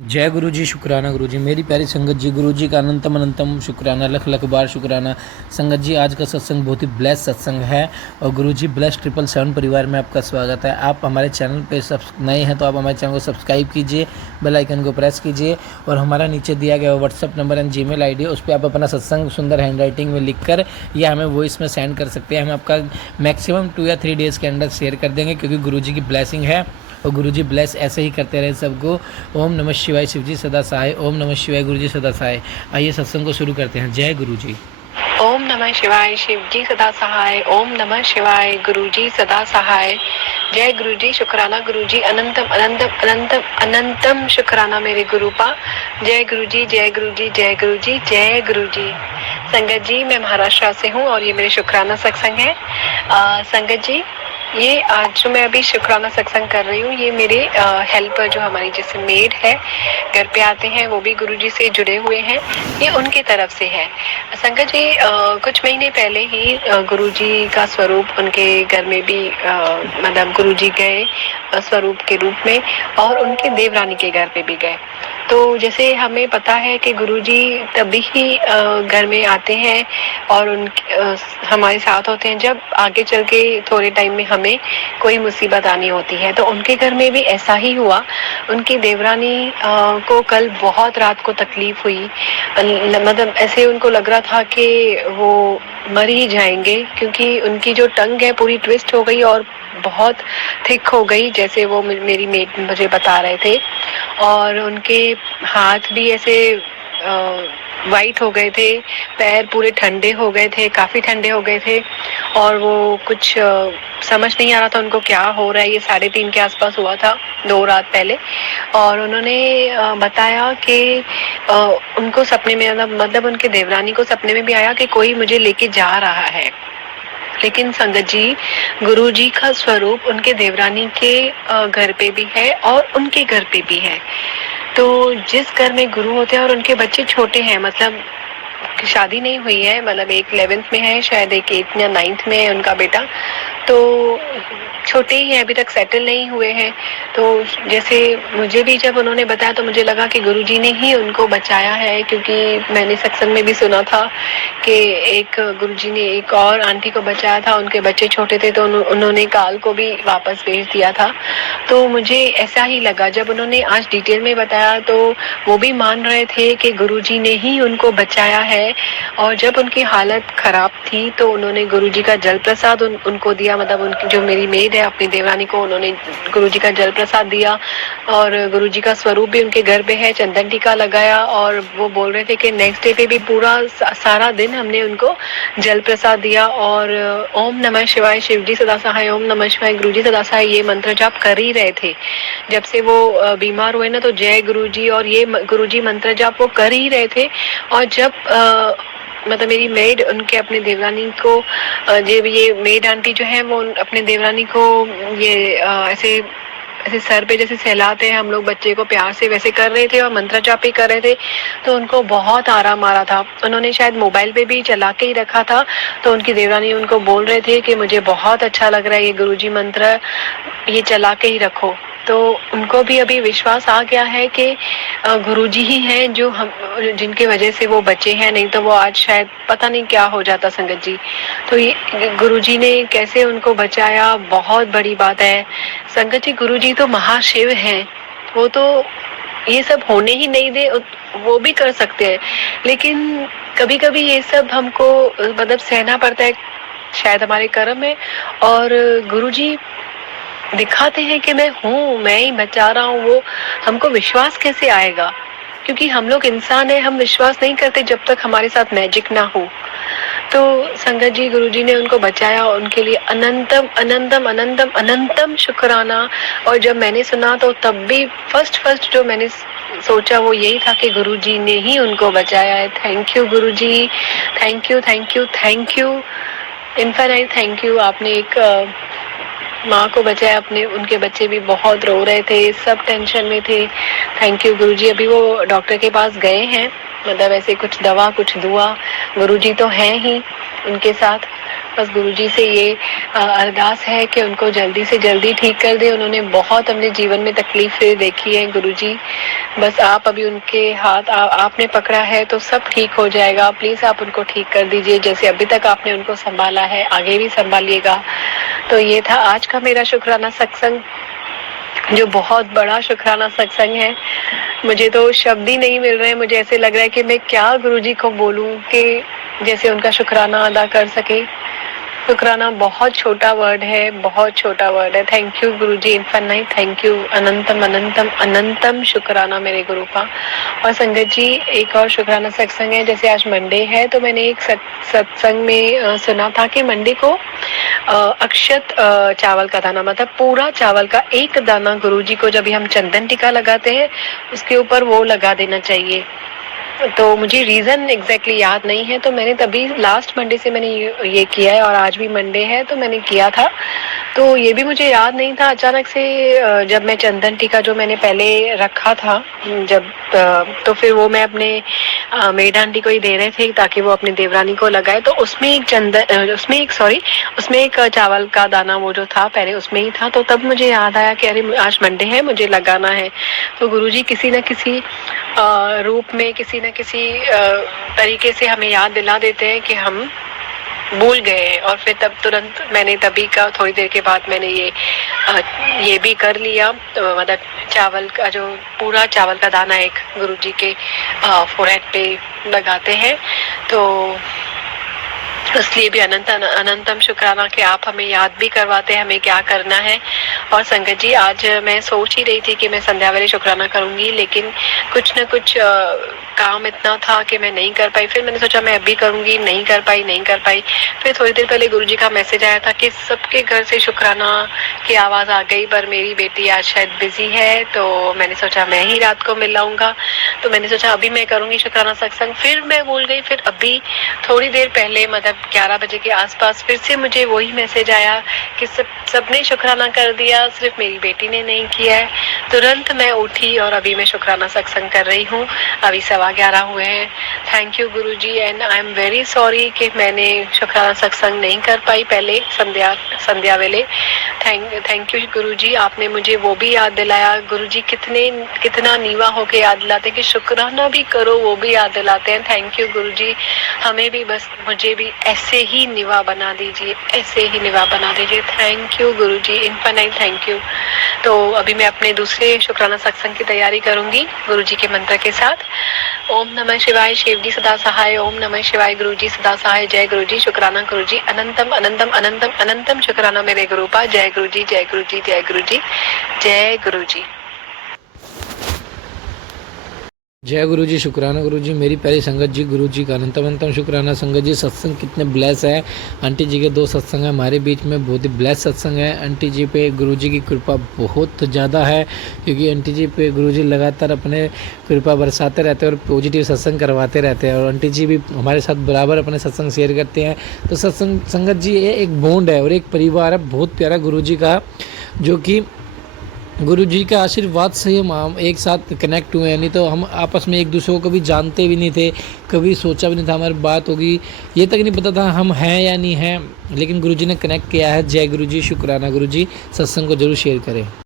जय गुरु जी, शुक्राना गुरु जी। मेरी प्यारी संगत जी, गुरु जी का अनंतम अनंतम शुक्राना, लख लख बार शुक्राना। संगत जी, आज का सत्संग बहुत ही ब्लेस सत्संग है और गुरु जी ब्लेस 777 परिवार में आपका स्वागत है। आप हमारे चैनल पे नए हैं तो आप हमारे चैनल को सब्सक्राइब कीजिए, बेल आइकन को प्रेस कीजिए और हमारा नीचे दिया गया WhatsApp number and Gmail ID है, उस पर आप अपना सत्संग सुंदर हैंड राइटिंग में लिख कर या हमें वॉइस में सेंड कर सकते हैं। हम आपका मैक्सिमम 2 या 3 डेज़ के अंदर शेयर कर देंगे, क्योंकि गुरु जी की ब्लेसिंग है और गुरु जी ब्लेस ऐसे ही करते रहे सबको। ओम नमः शिवाय, शिव जी सदा सहाय। ओम नमः शिवाय, गुरु जी सदा सहाय। आइए सत्संग को शुरू करते हैं। जय गुरु जी। ओम नमः शिवाय, शिव जी सदा सहाय। ओम नमः शिवाय, गुरु जी सदा सहाय। जय गुरु जी, शुक्राना गुरु जी, अनंतम अनंतम अनंतम अनंतम शुक्राना मेरे गुरु पा। जय गुरु जी, जय गुरु जी, जय गुरु जी, जय गुरु जी। संगत जी, मैं महाराष्ट्र से हूँ और ये मेरे शुक्राना सत्संग है। संगत जी, ये आज जो मैं अभी शुक्राना सत्संग कर रही हूँ, ये मेरे हेल्पर जो हमारी जैसे मेड है, घर पे आते हैं, वो भी गुरुजी से जुड़े हुए हैं, ये उनकी तरफ से है। संगत जी, कुछ महीने पहले ही गुरुजी का स्वरूप उनके घर में भी मतलब गुरुजी गए स्वरूप के रूप में, और उनके देवरानी के घर पे भी गए। तो जैसे हमें पता है कि गुरुजी तभी ही घर में आते हैं और हमारे साथ होते हैं जब आगे चल के थोड़े टाइम में हमें कोई मुसीबत आनी होती है। तो उनके घर में भी ऐसा ही हुआ। उनकी देवरानी को कल बहुत रात को तकलीफ हुई, मतलब ऐसे उनको लग रहा था कि वो मर ही जाएंगे, क्योंकि उनकी जो टंग है पूरी ट्विस्ट हो गई और बहुत थिक हो गई, जैसे वो मेरी मेट मुझे बता रहे थे। और उनके हाथ भी ऐसे वाइट हो गए थे, पैर पूरे ठंडे हो गए थे, काफ़ी ठंडे हो गए थे, और वो कुछ समझ नहीं आ रहा था उनको क्या हो रहा है। ये 3:30 के आसपास हुआ था, 2 रात पहले। और उन्होंने बताया कि उनको सपने में मतलब उनके देवरानी को सपने में भी आया कि कोई मुझे लेके जा रहा है। लेकिन संगत जी, गुरु जी का स्वरूप उनके देवरानी के घर पे भी है और उनके घर पे भी है। तो जिस घर में गुरु होते हैं और उनके बच्चे छोटे हैं, मतलब शादी नहीं हुई है, मतलब एक 11th में है शायद, एक 8th या 9th में है उनका बेटा, तो छोटे ही हैं, अभी तक सेटल नहीं हुए हैं। तो जैसे मुझे भी जब उन्होंने बताया तो मुझे लगा कि गुरुजी ने ही उनको बचाया है, क्योंकि मैंने सत्संग में भी सुना था कि एक गुरुजी ने एक और आंटी को बचाया था, उनके बच्चे छोटे थे तो उन्होंने काल को भी वापस भेज दिया था। तो मुझे ऐसा ही लगा जब उन्होंने आज डिटेल में बताया, तो वो भी मान रहे थे कि गुरुजी ने ही उनको बचाया है। और जब उनकी हालत खराब थी तो उन्होंने गुरुजी का जल प्रसाद उनको दिया, मतलब उनकी जो मेरी मेड है अपनी देवरानी को उन्होंने गुरुजी का जल प्रसाद दिया, और गुरुजी का स्वरूप भी उनके घर पे है, चंदन टीका लगाया। और वो बोल रहे थे कि नेक्स्ट डे पे भी पूरा सारा दिन हमने उनको जल प्रसाद दिया और ओम नमः शिवाय, शिव जी सदा सहाय, ओम नमः शिवाय, गुरु जी सदा सहाय, ये मंत्र जाप कर ही रहे थे। जब से वो बीमार हुए ना, तो जय गुरु जी और ये गुरु जी मंत्र जाप वो कर ही रहे थे। और जब मतलब मेरी मेड उनके अपने देवरानी को जब ये मेड आंटी जो है वो अपने देवरानी को ये ऐसे ऐसे सर पे जैसे सहलाते हैं हम लोग बच्चे को प्यार से, वैसे कर रहे थे और मंत्र जाप ही कर रहे थे, तो उनको बहुत आराम आ रहा था। उन्होंने शायद मोबाइल पे भी चला के ही रखा था, तो उनकी देवरानी उनको बोल रहे थे कि मुझे बहुत अच्छा लग रहा है ये गुरुजी मंत्र, ये चला के ही रखो। तो उनको भी अभी विश्वास आ गया है कि गुरुजी ही हैं जो हम, जिनके वजह से वो बचे हैं, नहीं तो वो आज शायद पता नहीं क्या हो जाता संगत जी। तो ये गुरुजी ने कैसे उनको बचाया, बहुत बड़ी बात है संगत जी। गुरुजी तो महाशिव हैं, वो तो ये सब होने ही नहीं दे, वो भी कर सकते हैं, लेकिन कभी कभी ये सब हमको मतलब सहना पड़ता है, शायद हमारे कर्म है। और गुरुजी दिखाते हैं कि मैं हूँ, मैं ही बचा रहा हूँ, वो हमको विश्वास कैसे आएगा, क्योंकि हम लोग इंसान है, हम विश्वास नहीं करते जब तक हमारे साथ मैजिक ना हो। तो संगत जी, गुरुजी ने उनको बचाया, उनके लिए अनंतम अनंतम अनंतम अनंतम शुक्राना। और जब मैंने सुना तो तब भी फर्स्ट जो मैंने सोचा वो यही था कि गुरुजी ने ही उनको बचाया है। Thank you Guruji, thank you thank you thank you, infinite thank you. आपने एक माँ को बचाया, अपने उनके बच्चे भी बहुत रो रहे थे, सब टेंशन में थे। थैंक यू गुरुजी। अभी वो डॉक्टर के पास गए हैं, मतलब ऐसे कुछ दवा कुछ दुआ, गुरुजी तो हैं ही उनके साथ। बस गुरुजी से ये अरदास है कि उनको जल्दी से जल्दी ठीक कर दे। उन्होंने बहुत अपने जीवन में तकलीफ़ें देखी हैं गुरुजी, बस आप अभी उनके हाथ आपने पकड़ा है तो सब ठीक हो जाएगा। प्लीज़ आप उनको ठीक कर दीजिए, जैसे अभी तक आपने उनको सँभाला है, आगे भी सँभालिएगा। तो ये था आज का मेरा शुक्राना सत्संग, जो बहुत बड़ा शुक्राना सत्संग है। मुझे तो शब्द ही नहीं मिल रहे हैं। मुझे ऐसे लग रहा है कि मैं क्या गुरुजी को बोलूं कि जैसे उनका शुक्राना अदा कर सके। शुक्राना बहुत छोटा वर्ड है, बहुत छोटा वर्ड है। Thank you Guruji infinite, thank you अनंतम अनंतम अनंतम शुक्राना मेरे गुरु का। और संगत जी, एक और शुक्राना सत्संग है। जैसे आज मंडे है तो मैंने एक सत्संग में सुना था कि मंडे को अक्षत चावल का दाना, मतलब पूरा चावल का एक दाना गुरुजी को जब भी हम चंदन टीका लगाते हैं उसके ऊपर वो लगा देना चाहिए। तो मुझे रीज़न एग्जैक्टली याद नहीं है, तो मैंने तभी लास्ट मंडे से मैंने ये किया है और आज भी मंडे है तो मैंने किया था। तो ये भी मुझे याद नहीं था। अचानक से जब मैं चंदन टीका जो मैंने पहले रखा था, जब तो फिर वो मैं अपने मेड आंटी को ही दे रहे थे ताकि वो अपनी देवरानी को लगाए। तो उसमें एक चावल का दाना वो जो था पहले उसमें ही था। तो तब मुझे याद आया कि अरे आज मंडे है, मुझे लगाना है। तो गुरुजी किसी न किसी रूप में, किसी न किसी तरीके से हमें याद दिला देते हैं कि हम भूल गए। और फिर तब तुरंत मैंने तभी का थोड़ी देर के बाद मैंने ये भी कर लिया। तो मतलब चावल का जो पूरा चावल का दाना एक गुरुजी के फोरहेड पे लगाते हैं। तो इसलिए भी अनंतम शुक्राना कि आप हमें याद भी करवाते हैं हमें क्या करना है। और संगत जी, आज मैं सोच ही रही थी कि मैं संध्या वाले शुक्राना करूंगी, लेकिन कुछ न कुछ काम इतना था कि मैं नहीं कर पाई। फिर मैंने सोचा मैं अभी करूंगी, नहीं कर पाई। फिर थोड़ी देर पहले गुरुजी का मैसेज आया था कि सबके घर से शुक्राना की आवाज़ आ गई, पर मेरी बेटी आज शायद बिजी है। तो मैंने सोचा मैं ही रात को मिल लाऊंगा। तो मैंने सोचा अभी मैं करूंगी शुक्राना सत्संग। फिर मैं भूल गई। फिर अभी थोड़ी देर पहले, मतलब 11 बजे के आसपास, फिर से मुझे वही मैसेज आया कि सबने शुक्राना कर दिया, सिर्फ मेरी बेटी ने नहीं किया है। तुरंत मैं उठी और अभी मैं शुक्राना सत्संग कर रही हूँ। अभी 11:15 हुए हैं। Thank you Guruji, and I am very sorry कि मैंने शुक्राना सत्संग नहीं कर पाई पहले संध्या वेले। थैंक यू गुरुजी, आपने मुझे वो भी याद दिलाया। गुरुजी कितना नीवा होके याद दिलाते कि शुक्राना भी करो, वो भी याद दिलाते हैं। थैंक यू गुरुजी, हमें भी बस, मुझे भी ऐसे ही निवा बना दीजिए, ऐसे ही निवा बना दीजिए। Thank you Guruji infinite, thank you. तो अभी मैं अपने दूसरे शुक्राना सत्संग की तैयारी करूंगी गुरुजी के मंत्र के साथ। ओम नमः शिवाय, शिव जी सदा सहाय। ओम नमः शिवाय, गुरुजी सदा सहाय। जय गुरुजी, शुक्राना गुरुजी, अनंतम अनंतम अनंतम अनंतम शुक्राना मेरे गुरुपा। जय गुरुजी, जय गुरुजी, जय गुरुजी, जय गुरुजी। जय गुरु जी, शुक्राना गुरु जी, मेरी प्यारी संगत जी, गुरु जी का अनंतम शुक्राना। संगत जी, सत्संग कितने ब्लेस है। आंटी जी के 2 सत्संग है हमारे बीच में, बहुत ही ब्लेस सत्संग है। आंटी जी पे गुरु जी की कृपा बहुत ज़्यादा है, क्योंकि आंटी जी पे गुरु जी लगातार अपने कृपा बरसाते रहते हैं और पॉजिटिव सत्संग करवाते रहते हैं। और आंटी जी भी हमारे साथ बराबर अपने सत्संग शेयर करते हैं। तो सत्संग संगत जी ये एक बॉन्ड है और एक परिवार है बहुत प्यारा गुरु जी का, जो कि गुरु जी के आशीर्वाद से हम एक साथ कनेक्ट हुए हैं। नहीं तो हम आपस में एक दूसरे को कभी जानते भी नहीं थे, कभी सोचा भी नहीं था हमारी बात होगी, ये तक नहीं पता था हम हैं या नहीं हैं, लेकिन गुरु जी ने कनेक्ट किया है। जय गुरु जी, शुक्राना गुरु जी। सत्संग को जरूर शेयर करें।